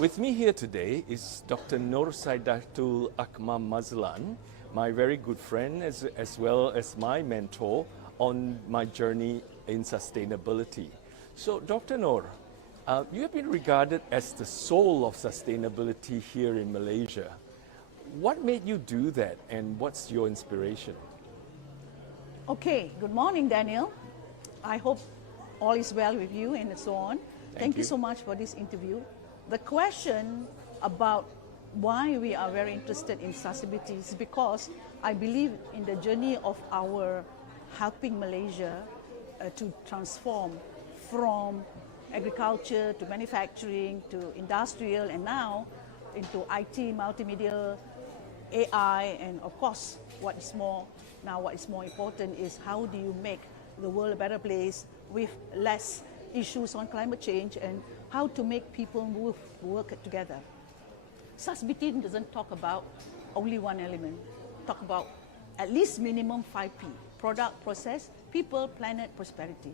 With me here today is Dr. Norsaidatul Akmar, my very good friend as well as my mentor on my journey in sustainability. So Dr. Nor, you have been regarded as the soul of sustainability here in Malaysia. What made you do that and what's your inspiration? Okay, good morning, Daniel. I hope all is well with you and so on. Thank you so much for this interview. The question about why we are very interested in sustainability is because I believe in the journey of our helping Malaysia to transform from agriculture to manufacturing to industrial and now into IT, multimedia, AI, and of course what is more important is how do you make the world a better place with less issues on climate change and how to make people work together. Sustainability doesn't talk about only one element, talk about at least minimum 5P, product, process, people, planet, prosperity.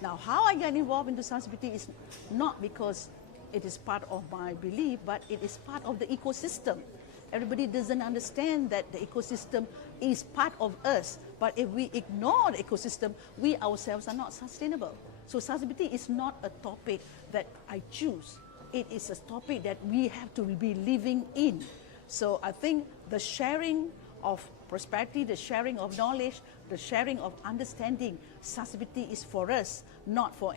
Now, how I get involved into sustainability is not because it is part of my belief, but it is part of the ecosystem. Everybody doesn't understand that the ecosystem is part of us, but if we ignore the ecosystem, we ourselves are not sustainable. So sustainability is not a topic that I choose. It is a topic that we have to be living in. So I think the sharing of prosperity, the sharing of knowledge, the sharing of understanding, sustainability is for us, not for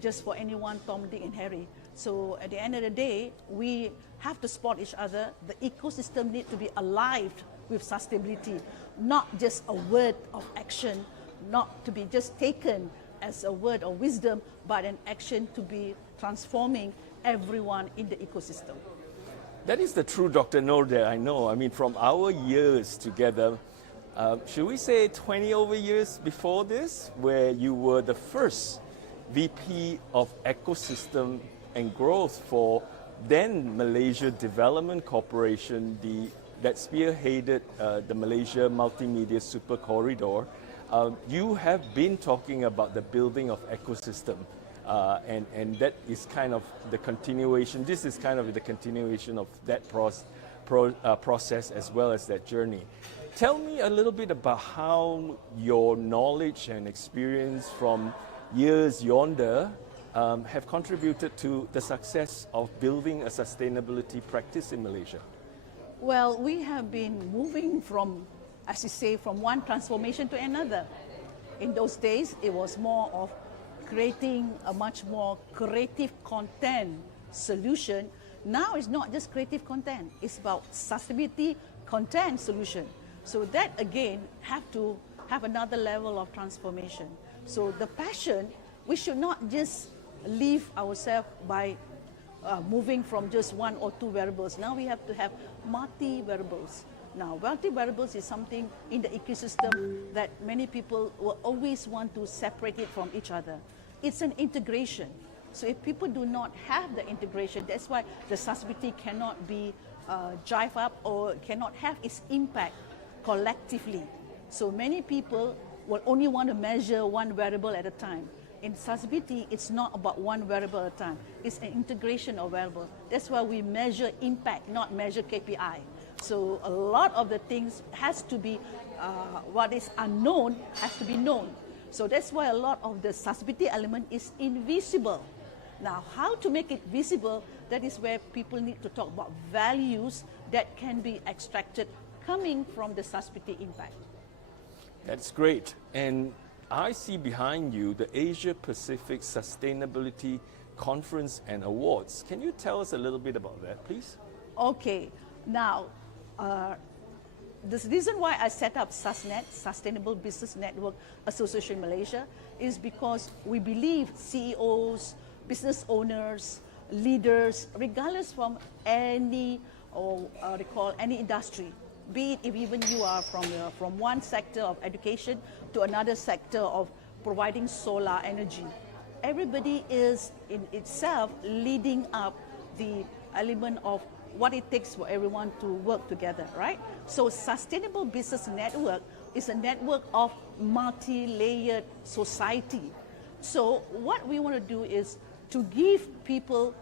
just for anyone, Tom, Dick, and Harry. So at the end of the day, we have to support each other. The ecosystem needs to be alive with sustainability, not just a word of action, not to be just taken as a word of wisdom, but an action to be transforming everyone in the ecosystem. That is the true Dr. Noor that I know. I mean, from our years together, should we say 20 over years before this, where you were the first VP of Ecosystem and Growth for then Malaysia Development Corporation, that spearheaded the Malaysia Multimedia Super Corridor. You have been talking about the building of ecosystem, and that is kind of the continuation. This is kind of the continuation of that process as well as that journey. Tell me a little bit about how your knowledge and experience from years yonder have contributed to the success of building a sustainability practice in Malaysia. Well, we have been moving from, as you say, from one transformation to another. In those days, it was more of creating a much more creative content solution. Now it's not just creative content, it's about sustainability content solution. So that again have to have another level of transformation. So the passion, we should not just leave ourselves by moving from just one or two variables. Now we have to have multi-variables. Now, multi-variables is something in the ecosystem that many people will always want to separate it from each other. It's an integration. So if people do not have the integration, that's why the sustainability cannot be drive up or cannot have its impact collectively. So many people will only want to measure one variable at a time. In sustainability, it's not about one variable at a time. It's an integration of variables. That's why we measure impact, not measure KPI. So a lot of the things has to be, what is unknown has to be known. So that's why a lot of the sustainability element is invisible. Now, how to make it visible, that is where people need to talk about values that can be extracted coming from the sustainability impact. That's great. And I see behind you the Asia Pacific Sustainability Conference and Awards. Can you tell us a little bit about that, please? Okay. Now, the reason why I set up SUSNET, Sustainable Business Network Association Malaysia, is because we believe CEOs, business owners, leaders, regardless from any any industry, be it if even you are from one sector of education to another sector of providing solar energy, everybody is in itself leading up the element of what it takes for everyone to work together, right? So Sustainable Business Network is a network of multi-layered society. So what we want to do is to give people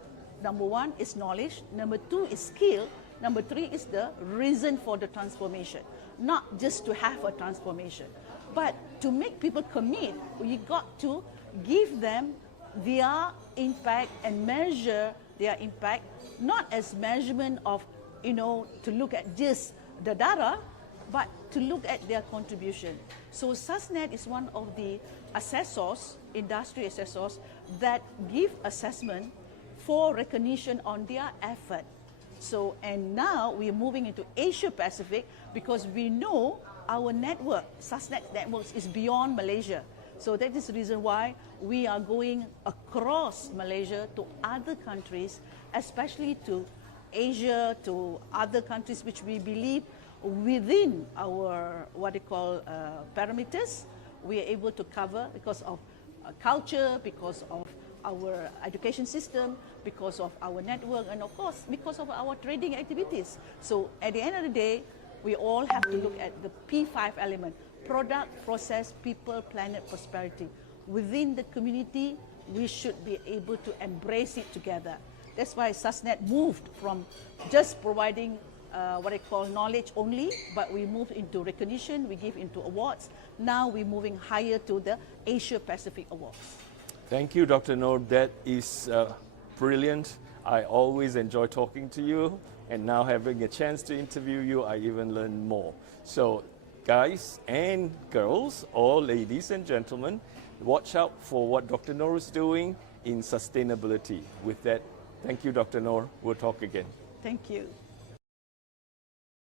number one is knowledge, number two is skill, number three is the reason for the transformation. Not just to have a transformation, but to make people commit, you got to give them their impact and measure their impact, not as measurement of, to look at just the data, but to look at their contribution. So SASNet is one of the assessors, industry assessors, that give assessment for recognition on their effort. So, and now we're moving into Asia Pacific because we know our network, SASNet networks, is beyond Malaysia. So that is the reason why we are going across Malaysia to other countries, especially to Asia, to other countries which we believe within our parameters, we are able to cover because of culture, because of our education system, because of our network, and of course because of our trading activities. So at the end of the day, we all have to look at the P5 element: product, process, people, planet, prosperity. Within the community, we should be able to embrace it together. That's why SASNet moved from just providing knowledge only, but we moved into recognition, we give into awards. Now we're moving higher to the Asia Pacific Awards. Thank you, Dr. Noor. That is brilliant. I always enjoy talking to you, and now having a chance to interview you, I even learn more. So guys and girls, or ladies and gentlemen, watch out for what Dr. Noor is doing in sustainability. With that, thank you, Dr. Noor. We'll talk again. Thank you.